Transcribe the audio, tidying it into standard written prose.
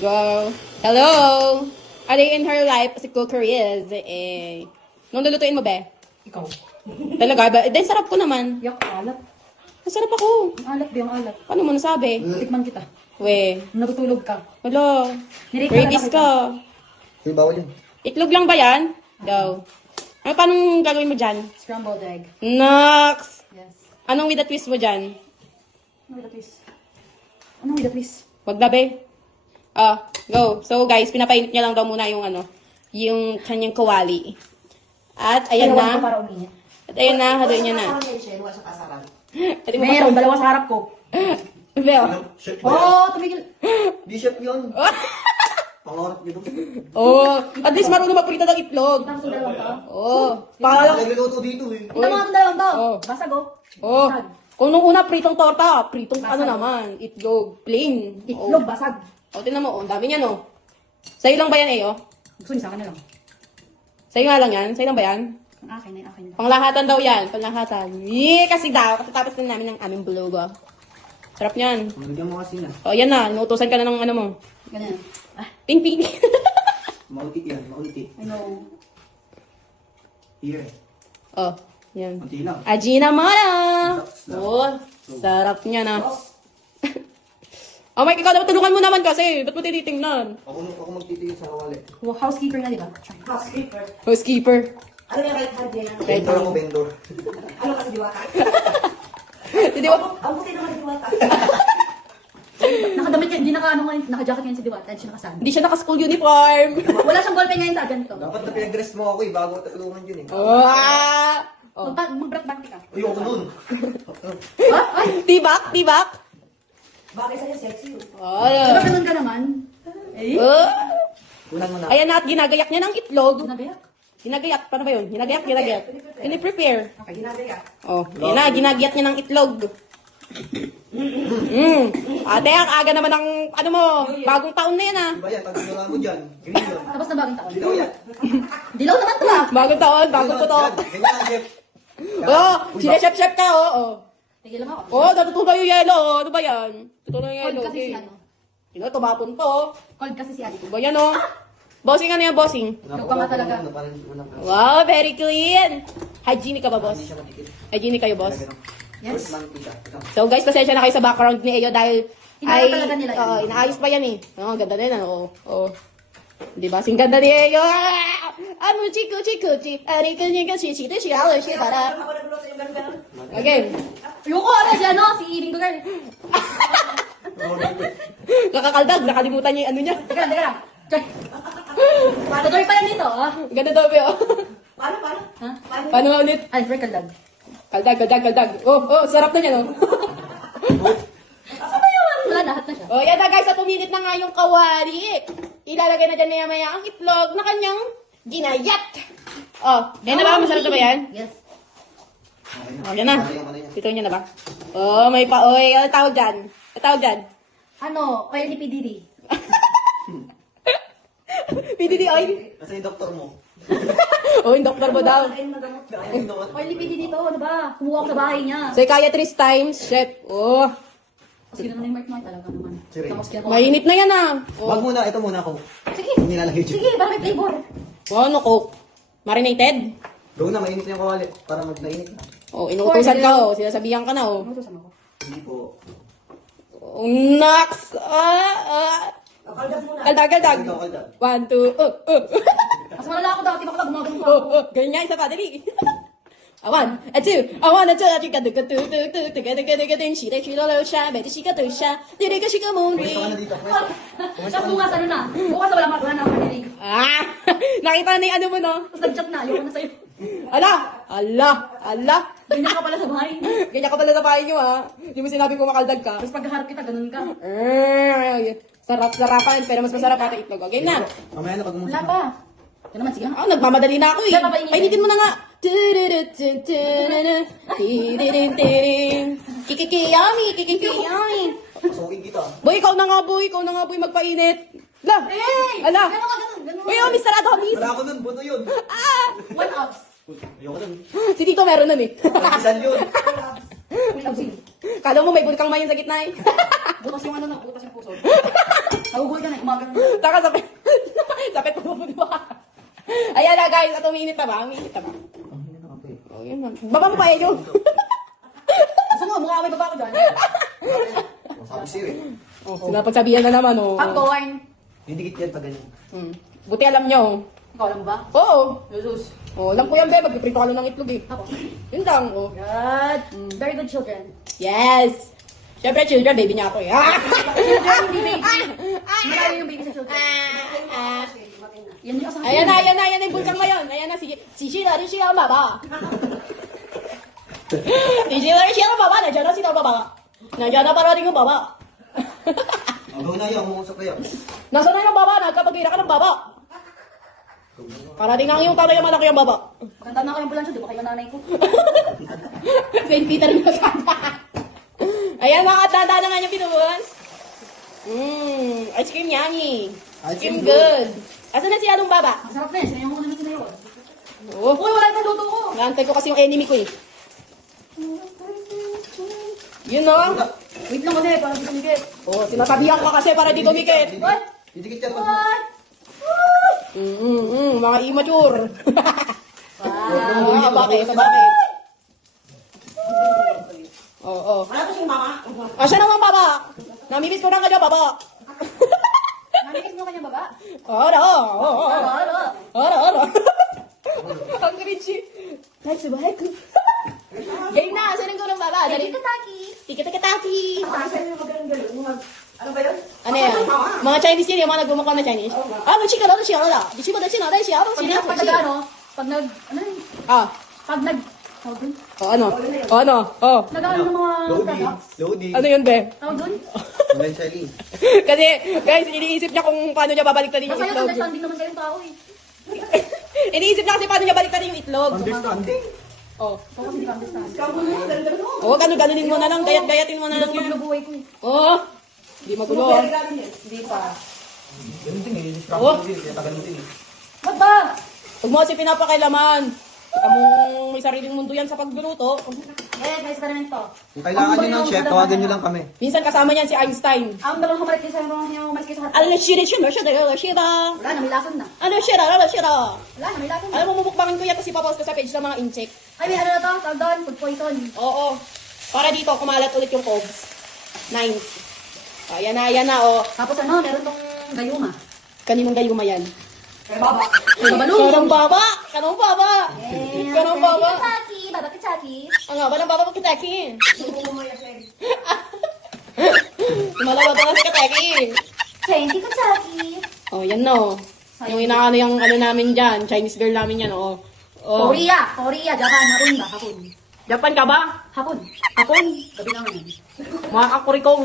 Go. Hello. A day in her life as a cooker is, nung lulutuin mo, be? Ikaw. Talaga ba? Then sarap ko naman. Yak, alat. Masarap ako. Ang alat, di ang alat. Paano mo nasabi? Tikman kita. We. Natutulog ka. Hello. Nirate Rabies na ka. Hindi, bawal yun. Itlog lang ba yan? Go. Ano, paano gagawin mo dyan? Scrambled egg. Nox! Yes. Anong with the twist mo dyan? Ano with a twist? Ano with a twist? Wag na, be. Go. So, guys, pinapainit niya lang daw muna yung yung kanyang kawali. At, ayan Dalawang ko na. para uminit. At ayan na, haluin niya na. Pwede mo ba- Meron, dalawa sa harap ko. Beo. Chef ba yan? Oo, tumigil. Di chef yun. Pangarap yun. Oh, at least marunong magprito ng itlog. Kita mo itong dalawang to. Oh, pangalan. Nagluluto dito eh. Kita mo nga itong dalawang to. Oh. Basag oh. Oh, Basag. kung nung una pritong torta, pritong ano Basag. naman, itlog, plain. Itlog, basag. Oh, tingnan mo, oh, ang dami niyan, oh. Sa'yo lang ba yan, oh? Gusto niyo sa akin na lang. Sa'yo nga lang yan? Sa'yo lang ba yan? Ang akin na, akin na. Panglahatan daw yan, panglahatan. Kasi daw, katatapos na namin ng aming blog, oh. Sarap niyan. Bigyan mo kasi na. Oh, yan na, inuutosan ka na ng ano mo. Ganyan. Ah, Ping, ping. Maunti yan, maunti. I know. Here. Oh, yan. Unti lang. Ajina Mara! Oh, sarap niya na. Oh, Mike, ikaw dapat tulungan mo naman kasi. Ba't mo tinitingnan? Ako magtitigil sa kawali. Well, housekeeper na, di ba? Housekeeper. Ano yung right hand yan? Vendor ako, vendor. Ano kasi diwata? Hindi ba? Ang puti naman ng diwata. Nakadamit yan, hindi naka-ano ngayon, naka-jacket ngayon si Diwata, hindi siya nakasan. Hindi siya naka-school uniform. Wala siyang ballpen ngayon sa ganito. Dapat na pinag-dress mo ako eh, bago tulungan yun eh. Oh, ah! Oh. Mag-brat-bante ka. Ayoko nun. Ha? Ay! Tibak, tibak. Bagay sa'yo, sexy yun. Oh. Diba ganun ka naman? Eh? Oh. Kunan mo na. Ayan na at ginagayak niya ng itlog. Nagayak? Ginagayak, paano ba yun? Ginagayak, ginagayak. Piniprepare. Okay, ginagaya. Oh, ayan na, ginagayat niya ng itlog. Ate, ang aga naman ng, ano mo, bagong taon na yan ah. Diba yan, pag sinula mo dyan, green yun. Tapos na bagong taon. Dilaw yan. Dilaw naman to ah! Bagong taon, bagong Ganyan, putok. ganyan ang chef. Oh, sineshep-shep ka, oh. Oh, Tigil lang ako. oh natutunaw yung yelo, oh. Ano ba yan? Tutunaw yung Cold yelo. kasi si ano. Ino, tumapon to, oh. Cold kasi si Adi. Ano ba yan, oh? Bossing, ano yan, bossing? Ikaw pa nga talaga. Wow, very clean. Hygienic ka ba, boss? Hindi siya matikit. Hygienic kayo, boss? Yes. First mantika. Ito. So, guys, pasensya na kayo sa background ni Eyo dahil Inaayos talaga nila yun. Oo, inaayos pa yan eh. Ang ganda na yan, oo. Oo. Di ba? Sing ganda ni Eyo. Ano, chico, chico, chico. Ari, kanya ka, chichi, chichi, alo, chichi, para. Ako nagluto yung ganun-ganun. Again. Ayoko ano si ano, si Bingo Girl. Kakakaldag, nakalimutan niya yung ano niya. Teka lang, teka lang. Check. Tuloy pa yan dito ah. Ganda daw, Beo. Paano? Ha? Paano nga ulit? Ay, for kaldag. Kaldag, kaldag, kaldag. Oh, oh, sarap na niya, no? Wala, lahat na siya. Oh, yan na guys, at puminit na nga yung kawali. Ilalagay na dyan maya-maya ang itlog na kanyang ginayat. Oh, yan na ba? Masarap na ba yan? Yes. Oh, yan na. Ito niya na ba? Oh, may pa-oy. Ano tawag dyan? Ano tawag dyan? Ano, oil ni PDD. PDD oil? Kasi yung doktor mo. Oh, yung doktor mo daw. Oil ni PDD to, ano ba? Kumuha ko sa bahay niya. Psychiatrist times, chef. Oh, Kasi naman yung mark mo, talaga naman. Siri. Tapos kinakuha. mainit na yan ah. Wag Oh, muna, ito muna ako. Sige. Yung nilalagay dyan. Sige, para may flavor. oh ano, Coke? Marinated? Gawin na, mainit na yung kawali. Para magnainit na. Oh, inuutosan ka oh. Sinasabihan ka na oh. Ano to sa ako? Hindi po. Oh, Nax! Kaldas muna. Kaldag, kaldag. Ikaw, kaldag. 1, 2, Mas malala ako dati, baka gumagano pa oh, ako. oh. Ganyan, isa pa, dali. A 1, a 2, a 1, a 2, a 3, a 2, a 2, a 2, a 2, a 2, a 2,起来去了楼下，每次洗个头下，你那个是个梦 Pwesto ka na 里。 dito, pwesto. Tapos bukas ano na? Bukas wala na ako narinig. Ah! Nakita na yung ano mo, no? Tapos nag-chat na, ayoko na sa'yo. Ala! Ala! Ala! Ganyan ka pala sa bahay. Ganyan ka pala sa bahay nyo, ha? Hindi mo sinabi kung makaldag ka. Tapos pagkaharap kita, ganun ka. Sarap-sarapan, pero mas masarap ata itlog. Okay na. Mamaya na pag Wala umusap. pa. Ito naman, sige na. Oh, nagmamadali na ako eh. Wala pa painitin. Painitin mo na nga. Kikikiyami, kikikiyami. Pasukin kita. Boy, ikaw na nga, boy. Ikaw na nga, boy, magpainit. La! Hey! Ala! Ganun ka, ganun. Ganun. Uy, oh, Miss Sarado, Miss! Wala ako nun, buto yun. 1 ounce. Ayoko nun. Si Tito meron nun eh. Pagkisan yun. Full ounce. Kala mo may bulkang mayon sa gitna eh. Butas yung ano na, butas yung puso. Nagugulo ka na, umaga na. Saka sapit. Sapit mo po, di ba? Ayan na guys, at umiinit na ba? Umiinit na ba? Oh, yun na. Baba mo pa eh, yun. Gusto mo, mukha may baba ko dyan. Sabi sa'yo eh. Oh, sinapagsabihan na naman, oh. Popcorn. Didikit yan pag ganyan. Buti alam nyo. Ikaw alam mo ba? Oo. Jesus. Oh, alam ko yan, be. Magpiprito ka lang ng itlog, eh. Tapos. Yun lang, oh. Good. Very good children. Yes! Siyempre, children, baby niya ako, eh. Ah! Children, hindi baby. Malayo yung baby sa children. Yan yung asahan. Ayan na yung bulsang ngayon. Ayan na, si Sheila rin siya ang baba. Si Sheila rin siya ang baba. Nandiyan na si baba. Nandiyan na parating yung baba. Ang gawin na yan, umuusap kayo. Nasaan na yung baba? Nagkapag-ira ka ng baba. Parating na yung tatay yung malaki yung baba. Maganda na ako yung ambulansya, di ba kayo nanay ko? St. Peter na sana. Ayan mga tanda na nga yung pinubukas. Ice cream yummy. Ice cream good. Asan na si Anong baba? Masarap na eh, sinayo mo naman sila yun. Oh, Uy, wala yung luto ko. naantay ko kasi yung enemy ko eh. Yun no? Wait lang kasi, parang di kumikit. Oh, sinatabihan ka kasi para di kumikit. What? Didikit yan. What? Mga immature. Wow. Bakit? Oo. Wala ko siyang mama. Asya naman baba? Namimiss ko na kanya baba. Namikis mo kanyang baba? Ara. Ano? Ang cringy. Like sa bahay ko. Game na, asan ko ng baba? Dali. Tiki-taki. Pakisan yung magaling-galing. Ano ba yun? Ano yan? Mga Chinese yun, yung mga nagbumukha na Chinese. Ah, chika daw, siya da. Di siya da, siya. Pag nag, ano, pag nag, ano yun? Ah, Pag nag, tawag dun? ano? Oh. Nag-ano ng mga products? Lodi. Ano yun, be? Tawag dun? Eventually. Kasi, guys, iniisip niya kung paano niya babaliktarin yung Masaya, itlog. understanding naman kayong tao eh. Iniisip niya kasi paano niya baliktarin yung itlog. Understanding. Oh. Ikaw kasi di ka understand. Oo, ganunin mo na lang, gayatin mo na lang Gulo yun. buhay ko eh. Oo. Hindi magulo. Hindi pa. Ganun din eh. Oh. Scrap din. Kaya tagal din eh. Ba't ba? Huwag mo kasi pinapakailaman. Kamong may sariling mundo yan sa pagluluto. Eh, may eksperimento. Kung kailangan nyo ng chef, tawagan nyo lang kami. Minsan kasama niyan si Einstein. Ang dalawang kamalit kayo sa mga umalis kayo sa harap. Wala, Wala na, may lason na. Wala, Wala na, may lason na. Alam mo, mumukbangin ko yan kasi papost ko sa page ng mga incheck. Ay, may ano na to? Tawag doon, food poison. Oo. Para dito, kumalat ulit yung cobs. 9. Ayan na, oh. Tapos ano, meron tong gayuma. Kaninong gayuma yan? Kaya baba. Kanong baba! Kanong baba! Kanong baba! Kitaki, baba kitaki. Ang nga ba ng baba mo kitakin? Umumaya siya eh. Malawa ba si Kateki? Thank you, kitaki. Oh, yan no. Yung inaano yung ano namin dyan, Chinese girl namin yan, oh. Oh. Korea, Japan, Hapon ba? Hapon. Japan ka ba? Hapon. Hapon? Gabi naman. Mga kakurikong.